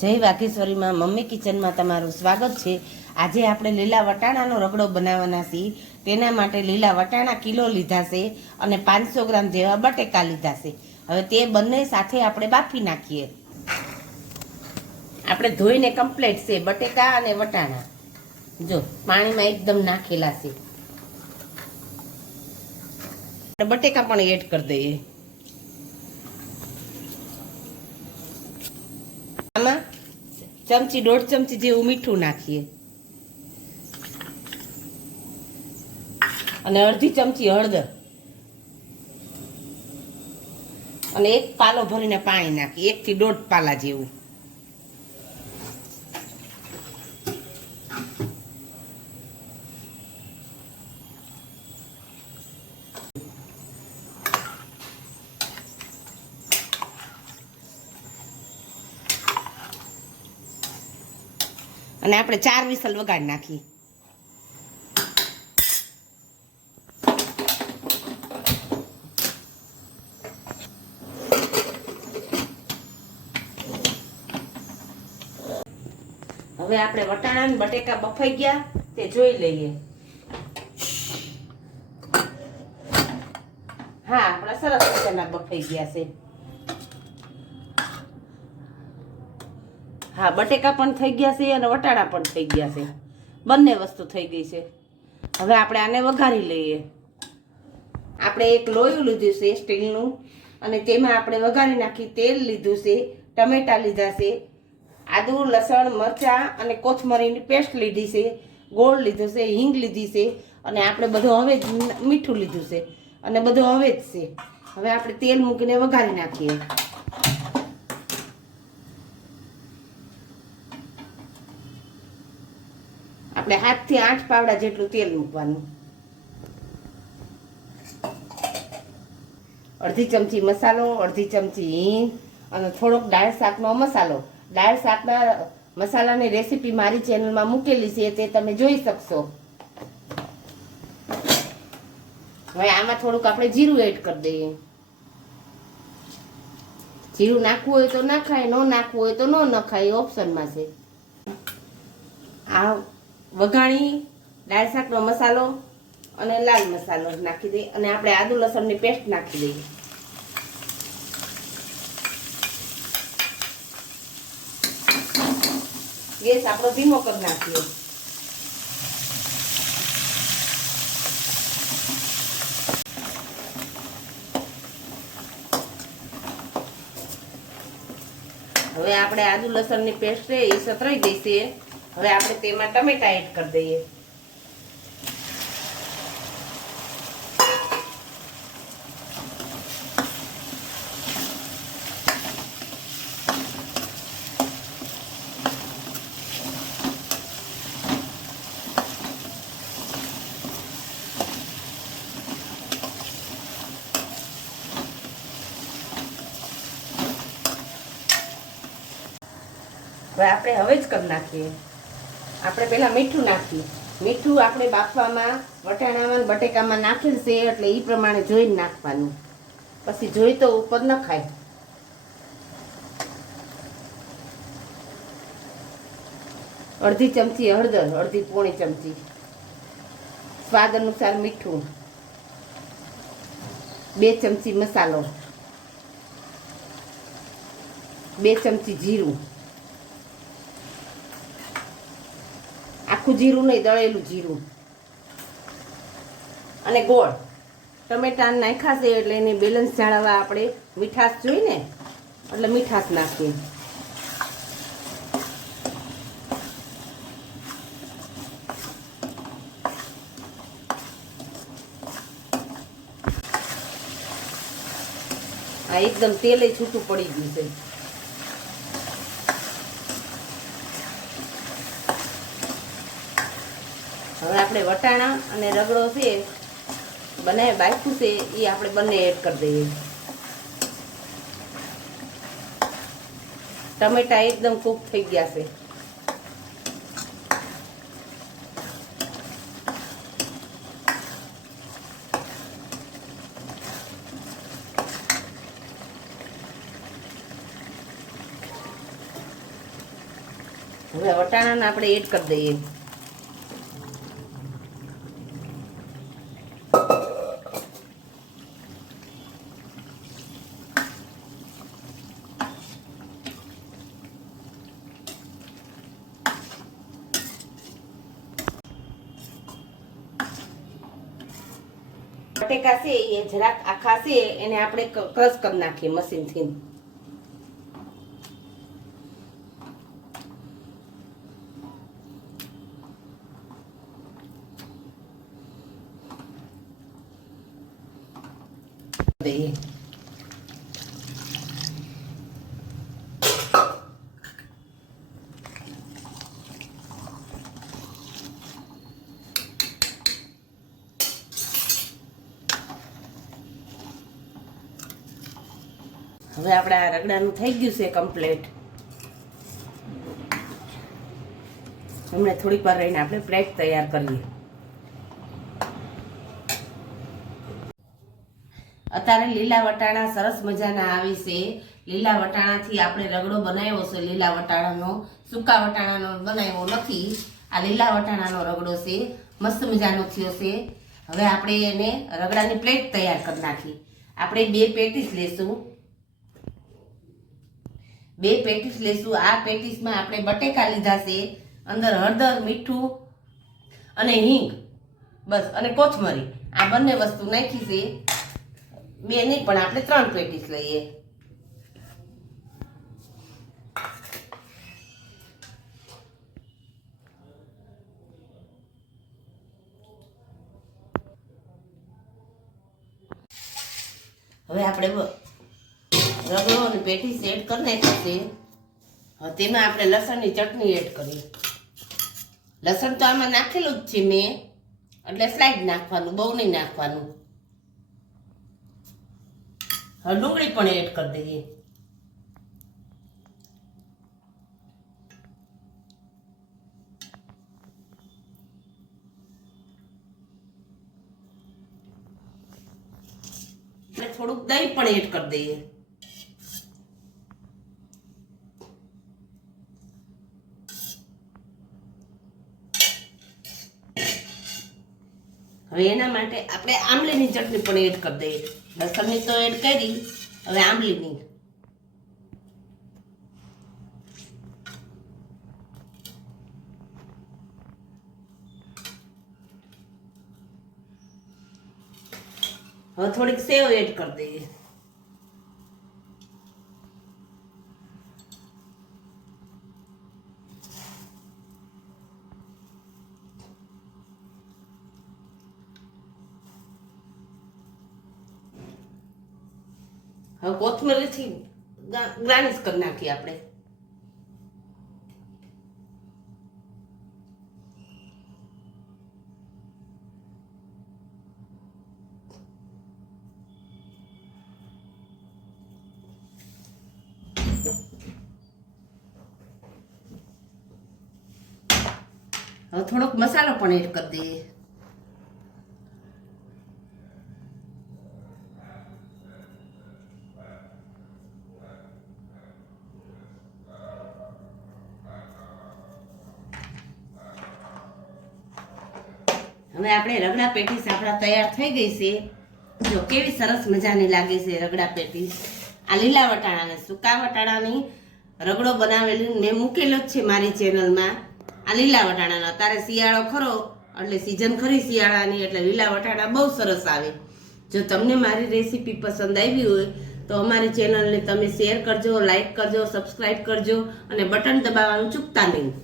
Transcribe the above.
જય વાઘેશ્વરી માં મમ્મી કિચનમાં તમારું સ્વાગત છે। આજે આપણે લીલા વટાણાનો રગડો બનાવવાના છીએ। તેના માટે લીલા વટાણા કિલો લીધા છે અને 500 ગ્રામ જેવા બટેકા લીધા છે। હવે તે બંને સાથે આપણે બાફી નાખીએ। આપણે ધોઈને કમ્પ્લીટ છે બટેકા અને વટાણા, જો પાણીમાં એકદમ નાખેલા છે। બટેકા પણ એડ કરી દઈએ। આમાં ચમચી 1.5 ચમચી જેવું મીઠું નાખીએ અને અડધી ચમચી હળદર અને એક પાલો ભરીને પાણી નાખીએ, 1 થી 1.5 પાલા જેવું। અને આપણે 4 વિસલ વગાડી નાખીએ। હવે આપણે વટાણા અને બટેકા બફાઈ ગયા તે જોઈ લઈએ। હા, આપણા સરસ મજાના બફાઈ ગયા છે। હા, બટેકા પણ થઈ ગયા છે અને વટાણા પણ થઈ ગયા છે, બંને વસ્તુ થઈ ગઈ છે। હવે આપણે આને વઘારી લઈએ। આપણે એક લોયું લીધું છે સ્ટીલનું અને તેમાં આપણે વઘારી નાખી તેલ લીધું છે, ટમેટા લીધા છે, આદુ લસણ મરચાં અને કોથમરીની પેસ્ટ લીધી છે, ગોળ લીધો છે, હિંગ લીધી છે અને આપણે બધું હવે મીઠું લીધું છે અને બધું હવે જ છે। હવે આપણે તેલ મૂકીને વઘારી નાખીએ। આપણે 7 થી 8 પાવડા જેટલું તેલ મૂકવાનું। અડધી ચમચી મસાલો, અડધી ચમચી હિંગ અને થોડોક દાળ શાકનો મસાલો। દાળ શાકના મસાલાની રેસીપી મારી ચેનલમાં મૂકેલી છે, તે તમે જોઈ શકશો। હવે આમાં થોડુંક આપણે જીરું એડ કરી દઈએ। જીરું નાખવું હોય તો નાખાય, ન નાખવું હોય તો ન નખાય, ઓપ્શનમાં છે। આ વઘાણી દાળ શાકનો મસાલો અને લાલ મસાલો નાખી દઈએ અને આપણે આદુ લસણની પેસ્ટ નાખી દઈએ। ગેસ આપણો ધીમો કરી નાખીએ। હવે આપણે આદુ લસણની પેસ્ટ છે એ સતરાઈ ગઈ છે। હવે આપણે તેમાં ટમેટા એડ કરી દઈએ। હવે આપણે હવે જ કરી નાખીએ। આપણે પહેલા મીઠું નાખીએ। મીઠું આપણે બાફવામાં વટાણામાં બટેકામાં નાખેલ છે એટલે એ પ્રમાણે જોઈને નાખવાનું, પછી જોઈ તો ઉપર ન ખાય। અડધી ચમચી હળદર, અડધી પોણી ચમચી, સ્વાદ અનુસાર મીઠું, 2 ચમચી મસાલો, 2 ચમચી જીરું, આખું જીરું નહીં, દળેલું જીરું અને ગોળ। ટમેટા નાખ્યા છે એટલે એની બેલેન્સ જાળવવા આપણે મીઠાશ જોઈને એટલે મીઠાશ નાખીએ। આ એકદમ તેલે છૂટું પડી ગયું છે। હવે આપણે વટાણા અને રગડો છે બંને બાફ્યું છે એ આપણે બંને એડ કરી દઈએ। ટમેટા એકદમ કૂક થઈ ગયા છે। હવે વટાણાને આપણે એડ કરી દઈએ. બટેકા છે એ જરાક આખા છે એને આપણે ક્રશ કરી નાખીએ મશીનથી. દઈએ હવે આપણે આ રગડાનું થઈ ગયું છે કમ્પ્લીટ. હમણાં થોડીક વાર રહીને આપણે પ્લેટ તૈયાર કરીએ. અત્યારે લીલા વટાણા સરસ મજાના આવી છે. લીલા વટાણાથી આપણે રગડો બનાવ્યો છે. લીલા વટાણાનો, સૂકા વટાણાનો બનાવ્યો નથી. આ લીલા વટાણાનો રગડો છે, મસ્ત મજાનો થયો છે. હવે આપણે એને રગડાની પ્લેટ તૈયાર કરી નાખી. આપણે 2 પેટીસ લેશું. 2 પેટીસ લેશું. આ પેટીસમાં આપણે બટેકા લીધા છે, અંદર હળદર, મીઠું અને હિંગ, બસ, અને કોથમરી, આ બંને વસ્તુ નાખી છે. 2 નહીં પણ આપણે 3 પેટીસ લઈએ. હવે આપણે રગડો અને પેટીસ એડ કરી નાખ્યા છે. હવે તેમાં આપણે લસણની ચટણી એડ કરીએ. લસણ તો આમાં નાખેલું જ છે મેં, એટલે સ્લાઇડ નાખવાનું, બહુ નહીં નાખવાનું. હવે ડુંગળી પણ એડ કરી દઈએ. એટલે થોડુંક દહીં પણ એડ કરી દઈએ. હવે એના માટે આપણે આંબલીની ચટણી પણ એડ કરી દઈએ. લસણની તો એડ કરી, હવે આંબલીની. હવે થોડીક સેવ એડ કરી દઈએ. હવે કોથમરીથી ગાર્નિશ કરી નાખીએ આપણે. હવે થોડોક મસાલો પણ એડ કરી દઈએ. હવે આપણે રગડા પેટીસ આપણા તૈયાર થઈ ગઈ છે. જો કેવી સરસ મજાની લાગે છે રગડા પેટીસ. આ લીલા વટાણાને, સૂકા વટાણાની રગડો બનાવેલી મેં મૂકેલો જ છે મારી ચેનલમાં. આ લીલા વટાણાનો અત્યારે શિયાળો ખરો, એટલે સિઝન ખરી શિયાળાની, એટલે લીલા વટાણા બહુ સરસ આવે. જો તમને મારી રેસીપી પસંદ આવી હોય તો અમારી ચેનલને તમે શેર કરજો, લાઈક કરજો, સબસ્ક્રાઈબ કરજો અને બટન દબાવવાનું ચૂકતા નહીં.